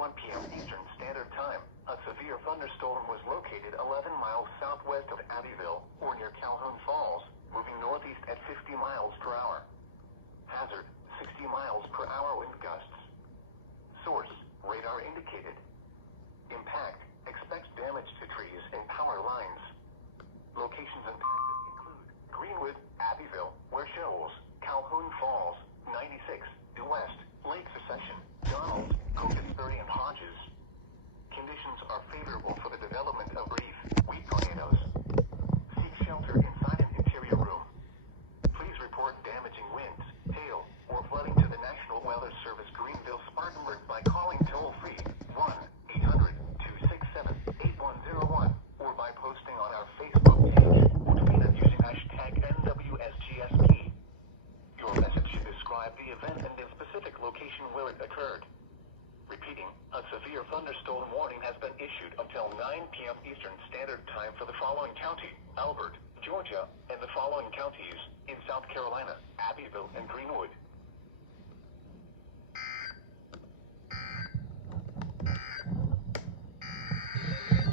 8:21 p.m. Eastern Standard Time, a severe thunderstorm was located 11 miles southwest of Abbeville, or near Calhoun Falls, moving northeast at 50 miles per hour. Hazard, 60 miles per hour wind gusts. Source, radar indicated. Impact, expect damage to trees and power lines. Locations impacted include Greenwood, Abbeville, Ware Shoals, Calhoun Falls, 96, due west, Lake Secession, Donald, Cockeysbury, and Hodges. Conditions are favorable for the development of brief, weak tornadoes. Seek shelter inside an interior room. Please report damaging winds, hail, or flooding to the National Weather Service Greenville, Spartanburg by calling toll-free 1-800-267-8101 or by posting on our Facebook page or tweet us using hashtag NWSGSP. Your message should describe the event and the specific location where it occurred. Repeating, a severe thunderstorm warning has been issued until 9 p.m. Eastern Standard Time for the following county, Albert, Georgia, and the following counties in South Carolina, Abbeville, and Greenwood.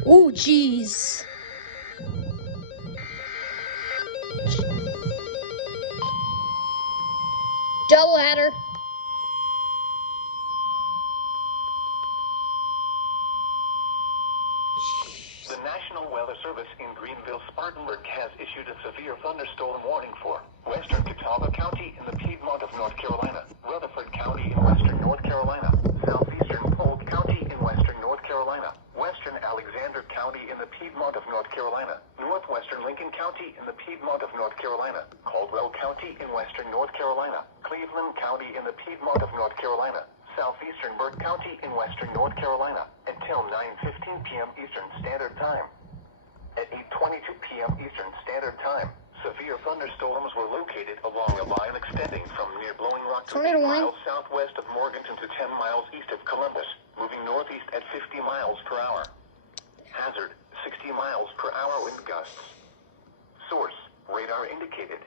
Oh, jeez. Doubleheader. The National Weather Service in Greenville, Spartanburg has issued a severe thunderstorm warning for western Catawba County in the Piedmont of North Carolina, Rutherford County in western North Carolina, southeastern Polk County in western North Carolina, western Alexander County in the Piedmont of North Carolina, northwestern Lincoln County in the Piedmont of North Carolina, Caldwell County in western North Carolina, Cleveland County in the Piedmont of North Carolina, southeastern Burke County in western North Carolina, until 9:15 p.m. Eastern Standard Time. At 8:22 p.m. Eastern Standard Time, severe thunderstorms were located along a line extending from near Blowing Rock to 8 miles southwest of Morganton to 10 miles east of Columbus, moving northeast at 50 miles per hour. Hazard, 60 miles per hour wind gusts. Source, radar indicated.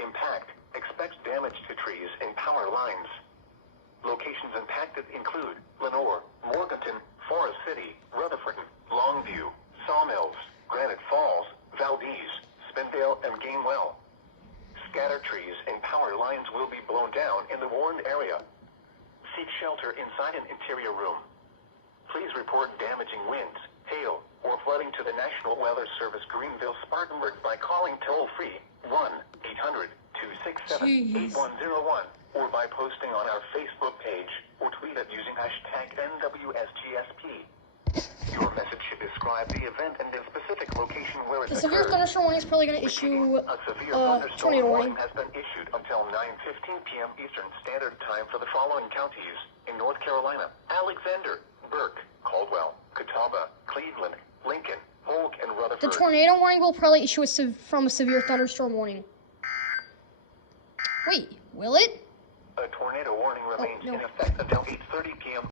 Impact, expect damage to trees and power lines. Locations impacted include Lenoir, Morganton, Forest City, Rutherford, Longview, Sawmills, Granite Falls, Valdez, Spindale, and Gamewell. Scatter trees and power lines will be blown down in the warned area. Seek shelter inside an interior room. Please report damaging winds, hail, or flooding to the National Weather Service Greenville, Spartanburg by calling toll-free 1-800-267-8101 or by posting on our Facebook page or tweet it using hashtag NWSGSP. Your message should describe the event and the specific location where it The occurred. severe thunderstorm warning is probably going to issue A severe thunderstorm tornado warning warning. has been issued until 9:15 p.m. Eastern Standard Time for the following counties in North Carolina: Alexander, Burke, Caldwell, Catawba, Cleveland, Lincoln, Polk, and Rutherford. The tornado warning will probably issue from a severe thunderstorm warning. Wait, will it? A tornado warning remains no. in effect until 8:30 p.m.